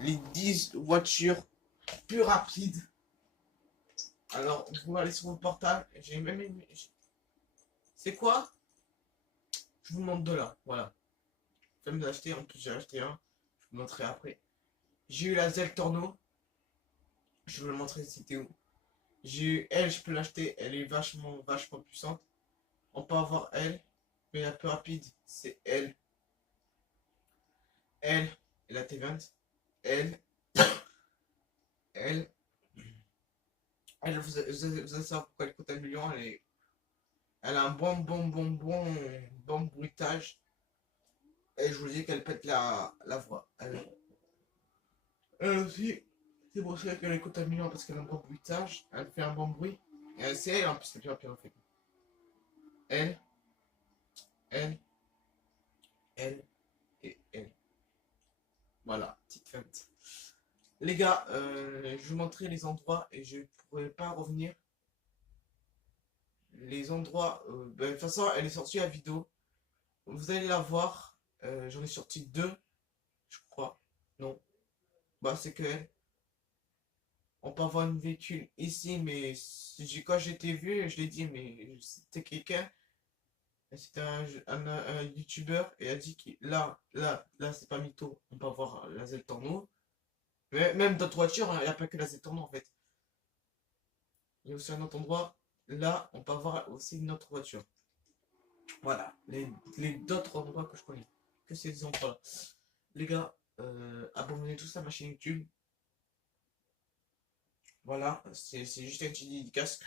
les 10 voitures plus rapides. Alors, vous allez sur votre portable. J'ai même c'est quoi? Je vous montre de là. Voilà. Je vais me l'acheter. En plus, j'ai acheté un. Je vous montrerai après. J'ai eu la Zelle Torno. Je vais vous le montrer c'était où. J'ai eu elle, je peux l'acheter. Elle est vachement puissante. On peut avoir elle. Mais la plus rapide, c'est elle. Elle et la T20. Elle. Elle. Elle, vous allez savoir pourquoi elle coûte 1 million. Elle a un bon bruitage. Et je vous dis qu'elle pète la voix. Elle aussi, c'est pour ça qu'elle écoute 1 million parce qu'elle a un bon bruitage. Elle fait un bon bruit. Et elle sait, en plus, c'est bien pire en fait. Elle, elle, elle et elle. Voilà, petite feinte. Les gars, je vais vous montrer les endroits et je ne pourrai pas revenir. Les endroits, de toute façon, elle est sortie la vidéo. Vous allez la voir. J'en ai sorti deux, je crois. Non, bah c'est que elle. On peut avoir une véhicule ici, mais quand j'étais vu, je l'ai dit, mais c'était quelqu'un, c'était un youtubeur, et a dit que là, c'est pas mytho. On peut avoir la Z Torno. Mais même d'autres voitures, il n'y a pas que la Z Torno en fait. Il y a aussi un autre endroit, là, on peut avoir aussi une autre voiture. Voilà, les d'autres endroits que je connais. Que ces endroits-là. Les gars, abonnez tous à ma chaîne YouTube. Voilà, c'est juste un petit dédicace.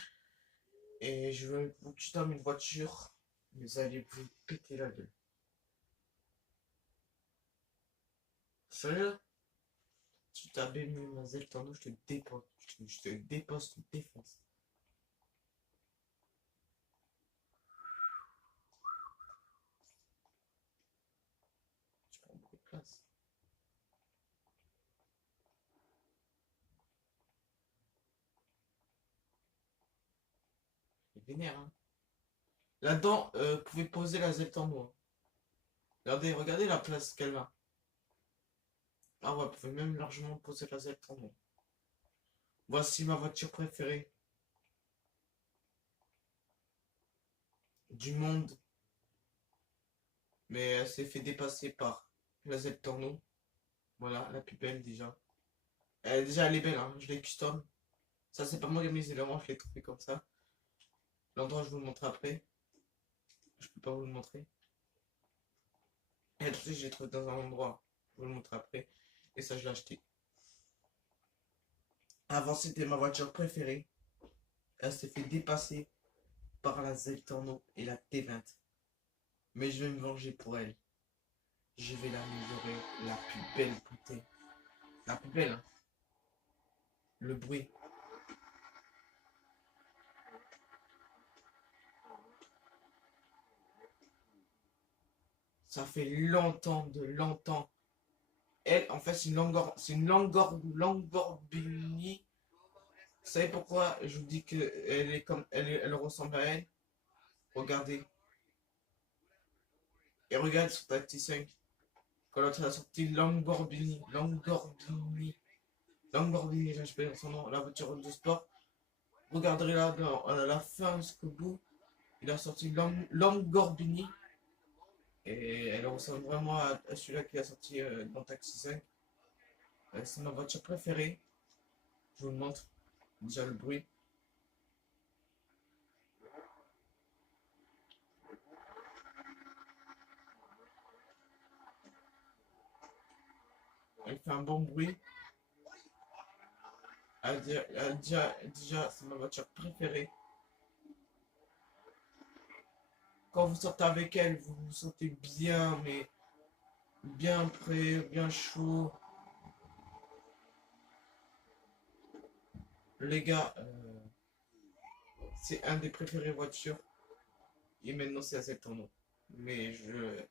Et je vais vous tuer dans une voiture. Vous allez vous péter la gueule. Sérieux? Tu t'as BMW Mazel Tando, je te dépose. Je te dépose, je te défonce. Tu prends beaucoup de place. Il est vénère, hein. Là-dedans, vous pouvez poser la Zeltando, hein. Regardez la place qu'elle a. Ah ouais, vous pouvez même largement poser la Zeltando. Voici ma voiture préférée du monde. Mais elle s'est fait dépasser par la Zeltando. Voilà, la plus belle déjà. Déjà, elle est belle, hein. Je l'ai custom. Ça, c'est pas moi qui ai mis les éléments, je l'ai trouvé comme ça. L'endroit, je vous le montre après. Je peux pas vous le montrer. Et tout, je l'ai trouvé dans un endroit. Je vous le montre après. Et ça, je l'ai acheté. Avant, c'était ma voiture préférée. Elle s'est fait dépasser par la Zeltorno et la T20. Mais je vais me venger pour elle. Je vais l'améliorer. La plus belle bouteille. La plus belle, hein. Le bruit. Ça fait longtemps. Elle, en fait, c'est une Lamborghini. Vous savez pourquoi je vous dis qu'elle est comme elle ressemble à elle? Regardez. Et regarde sur ta T5. Quand l'autre a sorti Lamborghini, j'ai pas son nom, la voiture de sport. Regardez là, dans la fin, jusqu'au bout, il a sorti Lamborghini. Et elle ressemble vraiment à celui-là qui a sorti dans Taxi 5. C'est ma voiture préférée. Je vous le montre. Déjà le bruit. Elle fait un bon bruit. Déjà c'est ma voiture préférée. Quand vous sortez avec elle, vous vous sentez bien, mais bien prêt, bien chaud. Les gars, c'est un des préférés voitures. Et maintenant, c'est à cet endroit. Mais je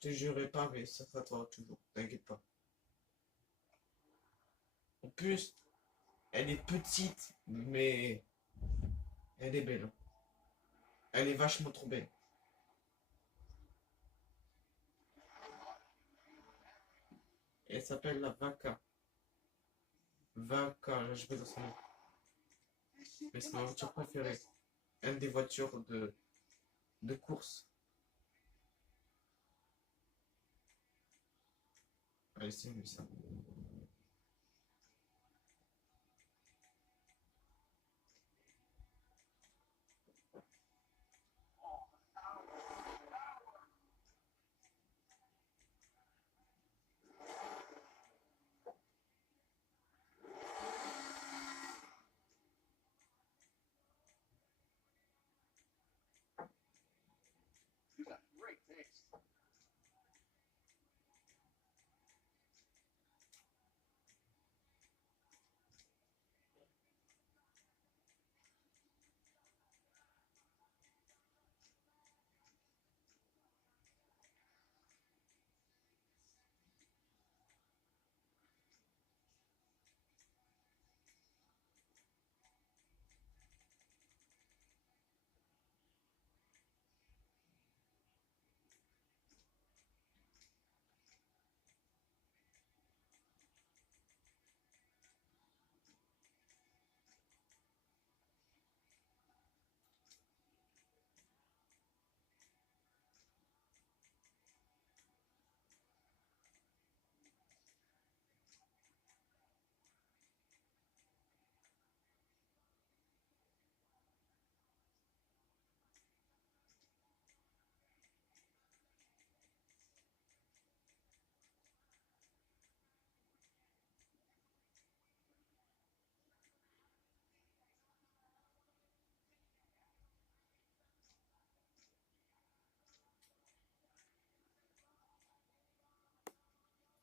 te jurerai pas, mais ça sera toi toujours. T'inquiète pas. En plus, elle est petite, mais elle est belle, hein. Elle est vachement trop belle. Elle s'appelle la Vaca. 20K, je vais dans son nom. Mais c'est ma voiture préférée. Une des voitures de course. Allez, c'est mieux ça.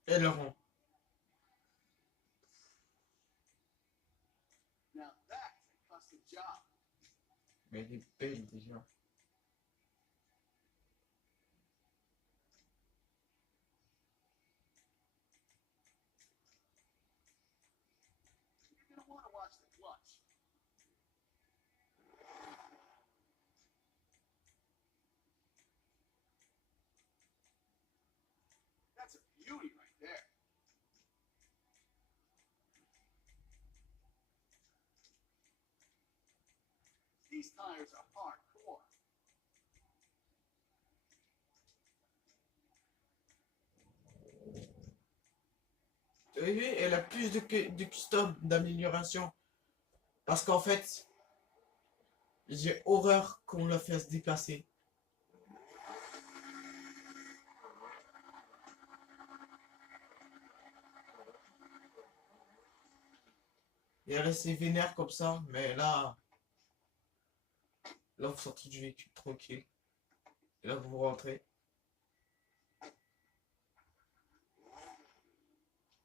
Et Laurent. Mais elle est belle déjà. Vous avez vu, elle a plus de custom, d'amélioration. Parce qu'en fait, j'ai horreur qu'on la fasse déplacer. Et elle reste vénère comme ça, mais là vous sortez du véhicule tranquille. Et là vous rentrez.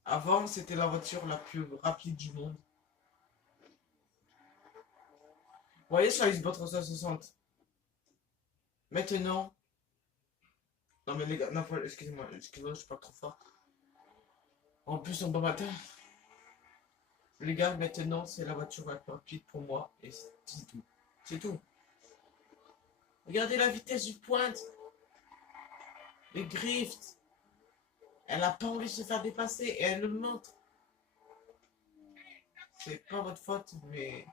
Avant, c'était la voiture la plus rapide du monde. Vous voyez sur la Xbox 360. Maintenant. Non mais les gars, non, excusez-moi, je suis pas trop fort. En plus, on bon matin. Les gars, maintenant, c'est la voiture la plus rapide pour moi. Et c'est tout. C'est tout. Regardez la vitesse du pointe. Les drifts. Elle a pas envie de se faire dépasser et elle le montre. C'est pas votre faute, mais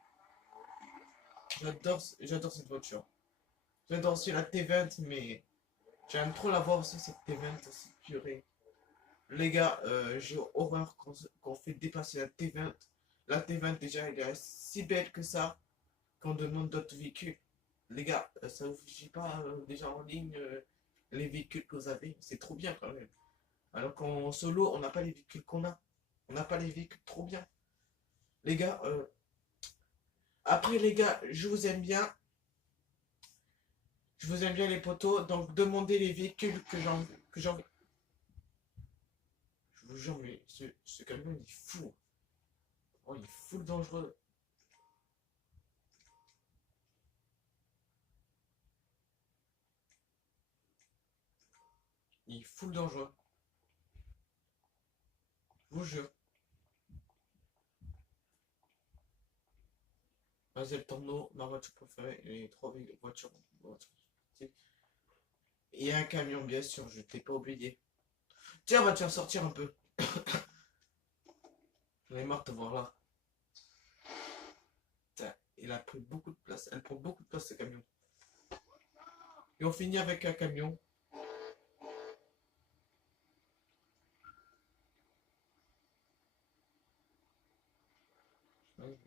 j'adore cette voiture. J'adore aussi la T20, mais j'aime trop la voir aussi, cette T20, cette purée. Les gars, j'ai horreur qu'on fait dépasser la T20. La T20, déjà, elle est si belle que ça qu'on demande d'autres véhicules. Les gars, ça vous fait pas déjà en ligne les véhicules que vous avez. C'est trop bien quand même. Alors qu'en solo, on n'a pas les véhicules qu'on a. On n'a pas les véhicules trop bien. Les gars, après les gars, je vous aime bien. Je vous aime bien les potos. Donc demandez les véhicules que j'en. Je vous jure, mais ce camion il est fou. Oh, il est fou dangereux. Il est full dangereux. Je vous jure. Vas-y, le Torno, ma voiture préférée, et les trois voitures. Il y a un camion, bien sûr, je t'ai pas oublié. Tiens, on va te faire sortir un peu. J'en ai marre de voir là. Putain, il a pris beaucoup de place. Elle prend beaucoup de place ce camion. Et on finit avec un camion. Ouais,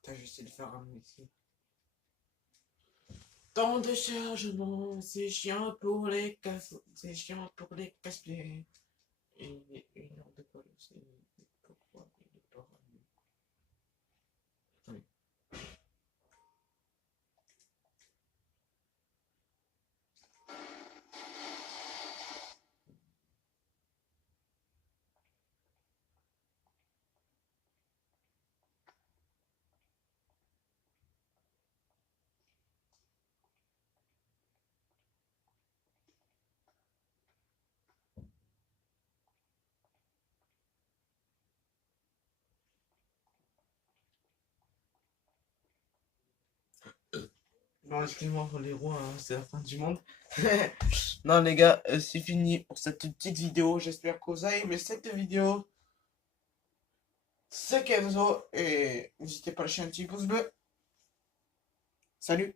putain, je vais essayer de faire un ici. Temps de chargement, c'est chiant pour les casse, c'est chiant pour les casse-pieds. Et une heure de colle aussi. Pourquoi il est pas revenu? Attendez. Non, excuse-moi pour les rois, hein, c'est la fin du monde. Non, les gars, c'est fini pour cette petite vidéo. J'espère que vous avez aimé cette vidéo. C'est Kenzo et n'hésitez pas à lâcher un petit pouce bleu. Salut!